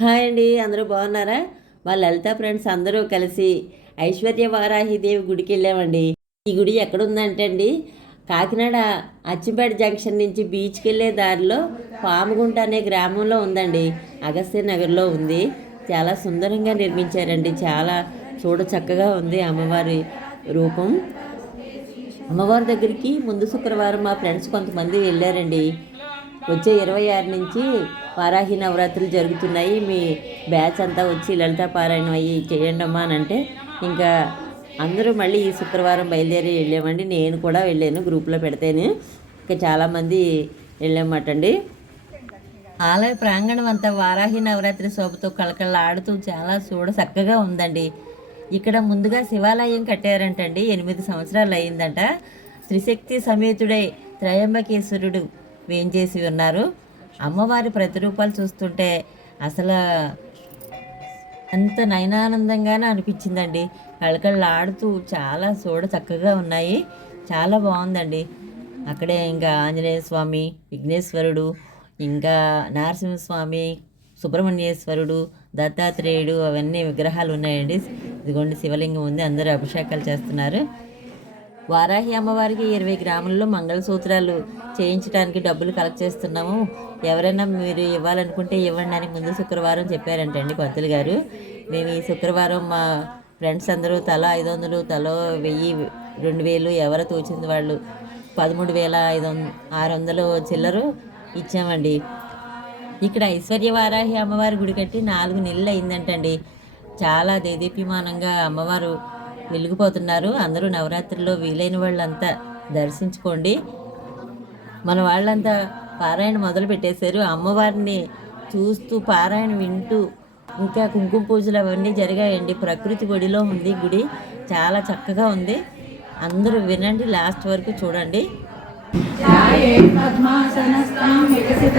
Hi అండి అందరూ బాగున్నారా? మా లలిత ఫ్రెండ్స్ అందరూ కలిసి ఐశ్వర్య వారాహిదేవి గుడికి వెళ్ళామండి. ఈ గుడి ఎక్కడుందంటే అండి కాకినాడ అచ్చంపేట జంక్షన్ నుంచి బీచ్కి వెళ్ళే దారిలో పాముగుంట అనే గ్రామంలో ఉందండి. అగస్త్య నగర్లో ఉంది. చాలా సుందరంగా నిర్మించారండి. చాలా చూడ చక్కగా ఉంది అమ్మవారి రూపం. అమ్మవారి దగ్గరికి ముందు శుక్రవారం మా ఫ్రెండ్స్ కొంతమంది వెళ్ళారండి. వచ్చే ఇరవై ఆరు నుంచి వారాహి నవరాత్రులు జరుగుతున్నాయి. మీ బ్యాచ్ అంతా వచ్చి లలిత పారాయణం అయ్యి చేయండి అమ్మా అని అంటే ఇంకా అందరూ మళ్ళీ ఈ శుక్రవారం బయలుదేరి వెళ్ళామండి. నేను కూడా వెళ్ళాను గ్రూప్లో పెడితేనే. ఇంకా చాలామంది వెళ్ళామట అండి ఆలయ ప్రాంగణం అంతా వారాహి నవరాత్రి శోభతో కళకళలాడుతూ చాలా చూడ చక్కగా ఉందండి. ఇక్కడ ముందుగా శివాలయం కట్టారంటండి. ఎనిమిది సంవత్సరాలు అయిందంట. త్రిశక్తి సమేతుడై త్రయంబకేశ్వరుడు వేంచేసి ఉన్నారు. అమ్మవారి ప్రతిరూపాలు చూస్తుంటే అసలు అంత నయనానందంగానే అనిపించిందండి. కళకళలాడుతూ చాలా చూడ చక్కగా ఉన్నాయి. చాలా బాగుందండి. అక్కడే ఇంకా ఆంజనేయ స్వామి విఘ్నేశ్వరుడు ఇంకా నరసింహస్వామి సుబ్రహ్మణ్యేశ్వరుడు దత్తాత్రేయుడు అవన్నీ విగ్రహాలు ఉన్నాయండి. ఇదిగోండి శివలింగం ఉంది. అందరూ అభిషేకాలు చేస్తున్నారు. వారాహి అమ్మవారికి ఇరవై గ్రాముల్లో మంగళసూత్రాలు చేయించడానికి డబ్బులు కలెక్ట్ చేస్తున్నాము. ఎవరైనా మీరు ఇవ్వాలనుకుంటే ఇవ్వండి అని ముందు శుక్రవారం చెప్పారంటండి పంతులు గారు. మేము ఈ శుక్రవారం మా ఫ్రెండ్స్ అందరూ తల ఐదు వందలు తల వెయ్యి రెండు వేలు ఎవరు తోచింది వాళ్ళు పదమూడు వేల ఐదు వంద ఆరు వందలు చిల్లరు ఇచ్చామండి. ఇక్కడ ఐశ్వర్య వారాహి అమ్మవారి గుడి కట్టి నాలుగు నెలలు అయిందంటండి. చాలా దేదీప్యమానంగా అమ్మవారు వెలిగిపోతున్నారు. అందరూ నవరాత్రిలో వీలైన వాళ్ళంతా దర్శించుకోండి. మన వాళ్ళంతా పారాయణ మొదలు పెట్టేశారు. అమ్మవారిని చూస్తూ పారాయణ వింటూ ఇంకా కుంకుమ పూజలు అవన్నీ జరిగాయండి. ప్రకృతి గుడిలో ఉంది గుడి. చాలా చక్కగా ఉంది. అందరూ వినండి లాస్ట్ వరకు చూడండి. వికసిత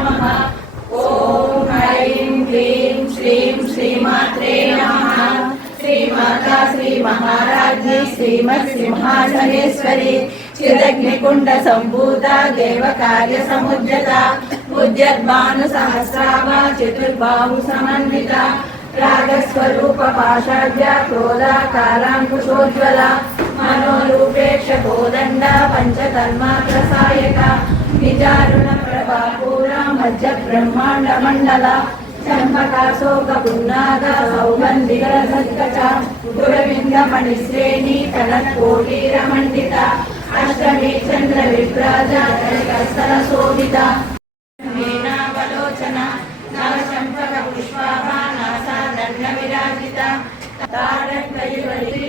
శ్రీ మహారాజీ శ్రీమత్ సింహాసనేశ్వరి చిరగ్నికుండ సంభూత దేవ కార్య సముద్యత. ఉద్యద్భాను సహస్రామ చతుర్భావు సమన్విత. రాగస్వరూప పాషాఢ్య క్రోధాకారాంకుశోజ్వల. మనోరూపేక్ష కోదండ పంచకర్మాగ్ర సాయక నిజారుణ ప్రభాపూర మధ్య బ్రహ్మాండ మండల. ಚಂಪಕಾಶೋಕಪುನ್ನಾದ ಸೌಗಂಧಿಗಳ ಸಂಕಟ ಗುರವಿಂದ ಮಣಿಶ್ರೇಣಿ ಕನಕೋಟಿ ರಮಂಡಿತ ಅಷ್ಟಮಿ ಚಂದ್ರ ವಿಭ್ರಾಜ ಕನಕಸ್ಥಲ ಶೋಭಿತ ಮೇನಾವಲೋಚನ ನವ ಚಂಪಕ ಪುಷ್ಪಾಭ ನಾಸ ದಂಡ ವಿರಾಜಿತ ತಾರಕಯುವಲಿ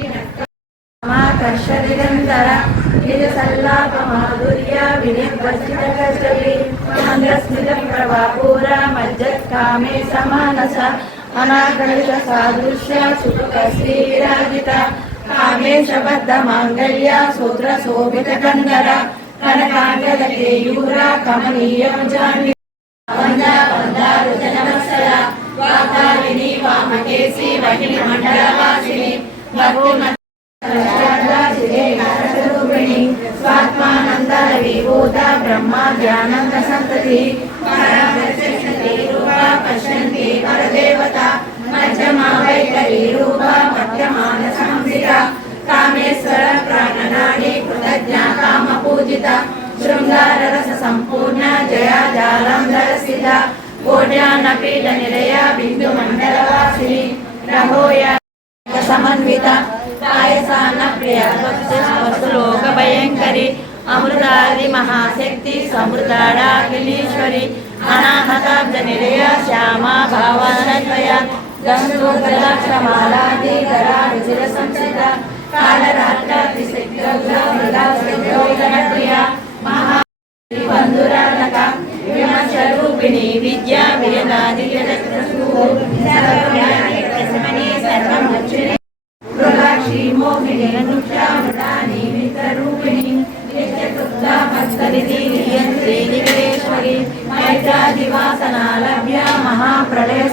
ಕರ್ಷದಿಗಂಧರ ನಿಜ ಸಲ್ಲಾಪ ಮಾಧುರ್ಯ ವಿನಿರ್ವಸಿತ ಕಷ್ಟವಿ సాంద్రస్మితం ప్రభాపూర మజ్జత్కామే సమానస అనాకలిత సాదృశ్య సుతుక శ్రీరాజిత కామేశ బద్ధ మాంగళ్య శోభిత కందర కనకాంగద కమనీయం జాన్వి వంద వంద రుజనవత్సల వాతాలిని వామకేసి వహిని మండలవాసిని భక్తి स्वात्मानन्दर विभूत ब्रह्मा ध्यानन्द सन्तति रूपा पश्यन्ति परदेवता मध्यमा वैखरी रूपा मध्यमान संस्थिता कामेश्वर प्राणनाडी कृतज्ञा कामपूजिता शृङ्गार रस सम्पूर्ण जया जालन्धर स्थिता कोट्यानपीठ निलया बिन्दुमण्डलवासिनी रहोया समन्विता पायसान प्रिय అమృతాది మహాశక్తి సమృతాడాఖిలీశ్వరి అనాహతాబ్ద నిలయ శ్యామ భావానన్వయ గంగోదరాక్షమాలాది ధరా నిజ సంసిత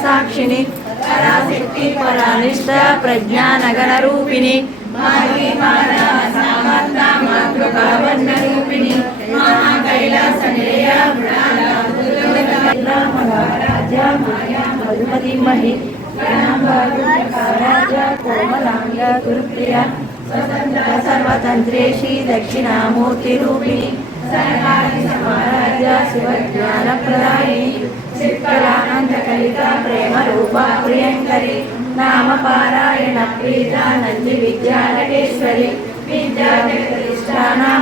साक्षिणि, पराशक्ति, परानिष्ठा प्रज्ञानगण रूपिणि महाकैलास निलय महाराजा माया मधुमति महि कोमलाङ्ग गुरुप्रिया सर्वतन्त्रेषि दक्षिणामूर्तिरूपिणि सर्वाणि समाराज्य शिवज्ञानप्रदायिनी సర్వతంత్రేషి ప్రేమ రూప ప్రియంకరి నామ పారాయణ ప్రీత నంది విద్యానటేశ్వరి విద్యా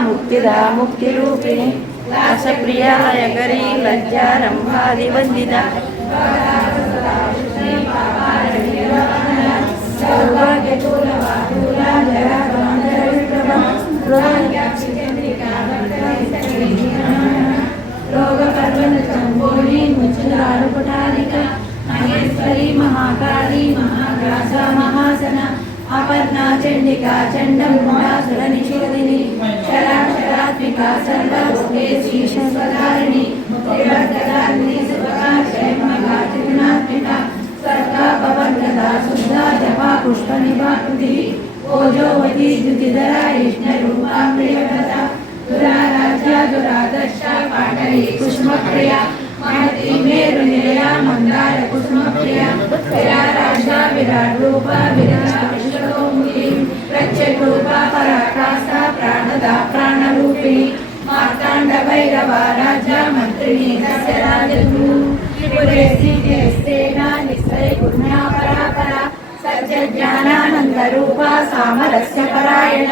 ముక్తిదా ముక్తి రూపిణి దాసప్రియ లయకరి లజ్జారంభాది వందిత సౌభాగ్యతూల వాతుల అపర్ణ చండికా చండముండాసుర నిషేధిని శరాక్షరాత్మిక సర్వోపేశీ శస్వధారిణి త్రివర్గదారిణి సుభగాత్మిక సర్గా పవర్గదా శుద్ధ జపా పుష్ప ఓజోవతి ప్రియవ్రత. దురాదర్శ పాటలి మహతి మేరు నిలయ మందార కుష్మప్రియ విరారాజ విరాట్ రూప విరాజోముఖి ప్రత్యరూప పరాకాశ ప్రాణద ప్రాణరూపిణి మార్తాండ భైరవ రాజ మంత్రిణి దశరాజు త్రిపురేసి జయస్తేన నిశ్చయ గుణ్యా పరాపర సత్య జ్ఞానానంద రూప సామరస్య పరాయణ.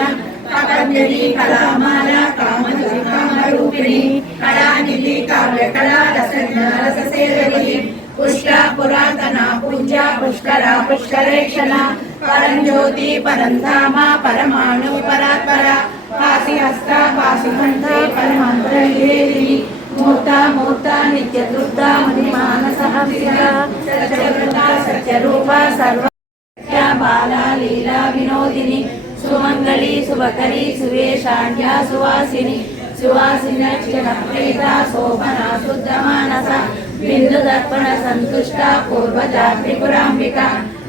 పతంజలి కళామాల కామరూపిణి కళానిధి కావ్య కళా పుష్ట పురాతన పూజ పుష్కర పుష్కరేక్షణ పరం జ్యోతి పరం ధామ పరమాణు పరాత్పర కాశీ హస్త కాశీకంఠ పరమాంతర మూర్త మూర్త నిత్య తృప్త ముని మానస సత్యవ్రత సత్యరూప సర్వ బాల లీలా వినోదిని సుమంగళి శుభకరి సువేషాఢ్య సువాసిని సువాసిన క్షణ ప్రీత శోభన శుద్ధ బిందు దర్పణ సంతుష్ట పూర్వజ త్రిపురాంబిక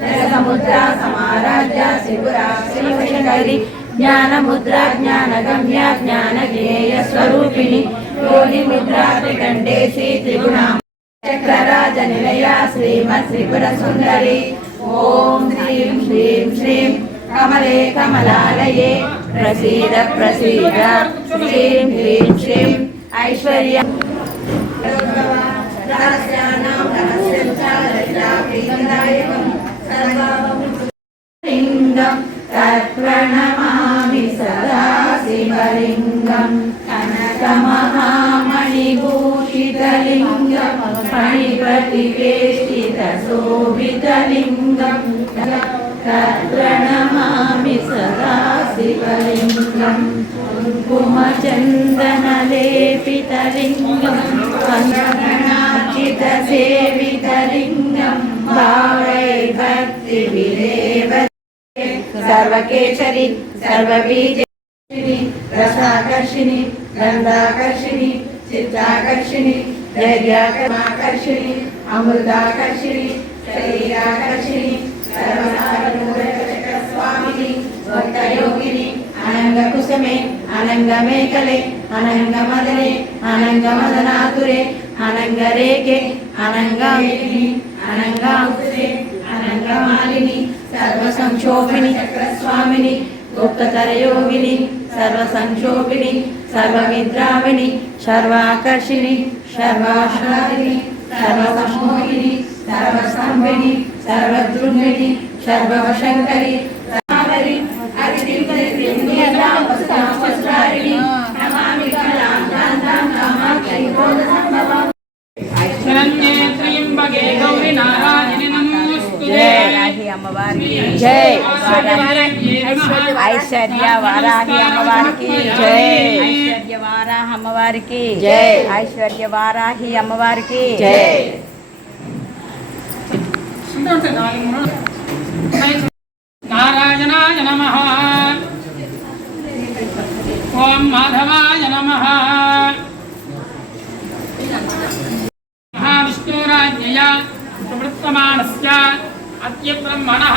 సముద్ర సమారాధ్య త్రిపురా శ్రీవశంకరి జ్ఞాన ముద్ర జ్ఞాన జ్ఞేయ స్వరూపిణి యోని ముద్ర త్రికంఠేసి త్రిగుణ చక్రరాజ నిలయ శ్రీమత్ త్రిపుర సుందరి ఓం శ్రీం శ్రీం శ్రీం కమలే కమలాలయే. ప్రసీద ప్రసీద. శ్రీం హ్రీం శ్రీం. ఐశ్వర్య తత్ప్రణమామి సదా శివలింగం. కుమచందనలేపితలింగం వందనాచిత సేవితలింగం భావై భక్తి విలేవ సర్వకేశరి సర్వబీజి రసాకర్షిణి గంధాకర్షిణి చిత్తాకర్షిణి ధైర్యాకర్షిణి అమృతాకర్షిణి శరీరాకర్షిణి స్వామిని భక్తయోగిని అనంగ కుశమే అనంగ మేకలే అనంగ మదనే అనంగ మదనాతురే అనంగ రేఖే అనంగ అనంగ అనంగ మాలిని సర్వ సంక్షోభిని చక్రస్వామిని గుప్తతర యోగిని సర్వ సంక్షోభిని సర్వ విద్రావిణి సర్వాకర్షిణి సర్వాశ్రాదిని సర్వసమోహిని సర్వస్తంభిని సర్వద్రుమిణి సర్వవశంకరి అమ్మవారికి జై ఐశ్వర్య వారాహి అమ్మవారికి జై అమ్మవారికి జై. ఐశ్వర్య వారాహి అమ్మవారికి జై నారాయణాయ నమ ఓం మాధవాయ నమ మహావిష్ణురాజ్ఞయ ప్రవృత్తమానస్య అద్య బ్రహ్మణः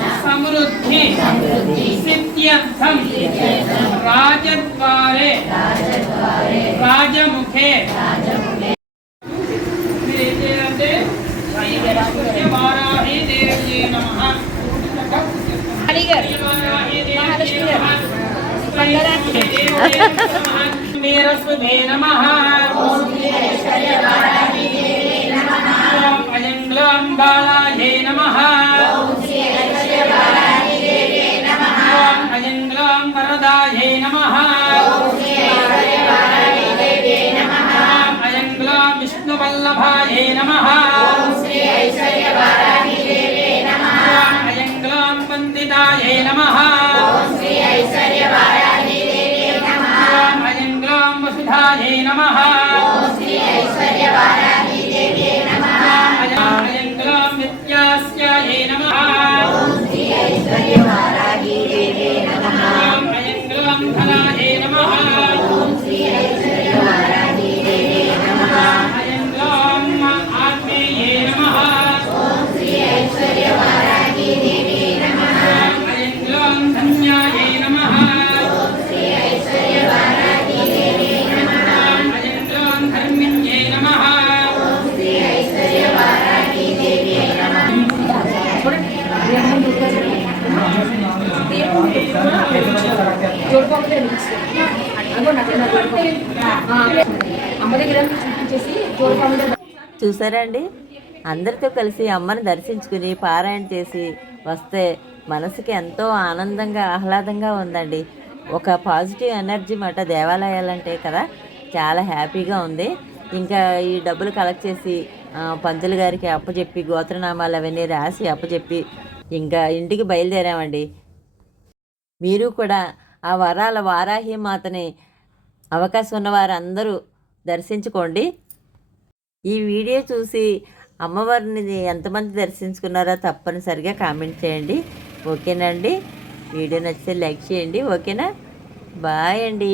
అంటే వారాహి దేవ్యే నమః వీరస్వే నమ అయంగ్లాం బాలాయే నమ అయంగ్లాం వరదాయే నమ అయంగ్లాం విష్ణువల్లభాయే నమ అయంగ్లాం వందితాయే నమ అయంగ్లాం వసుధాయే నమ అయంగ్లాం చూసారండి అందరితో కలిసి అమ్మని దర్శించుకుని పారాయణ చేసి వస్తే మనసుకి ఎంతో ఆనందంగా ఆహ్లాదంగా ఉందండి. ఒక పాజిటివ్ ఎనర్జీ మాట దేవాలయాలంటే కదా చాలా హ్యాపీగా ఉంది. ఇంకా ఈ డబ్బులు కలెక్ట్ చేసి పంతులు గారికి అప్పచెప్పి గోత్రనామాలు అవన్నీ రాసి అప్పచెప్పి ఇంకా ఇంటికి బయలుదేరామండి. మీరు కూడా ఆ వరాల వారాహి మాతని అవకాశం ఉన్న వారందరూ దర్శించుకోండి. ఈ వీడియో చూసి అమ్మవారిని ఎంతమంది దర్శించుకున్నారో తప్పనిసరిగా కామెంట్ చేయండి. ఓకేనండి? వీడియో నచ్చితే లైక్ చేయండి. ఓకేనా? బాయ్ అండి.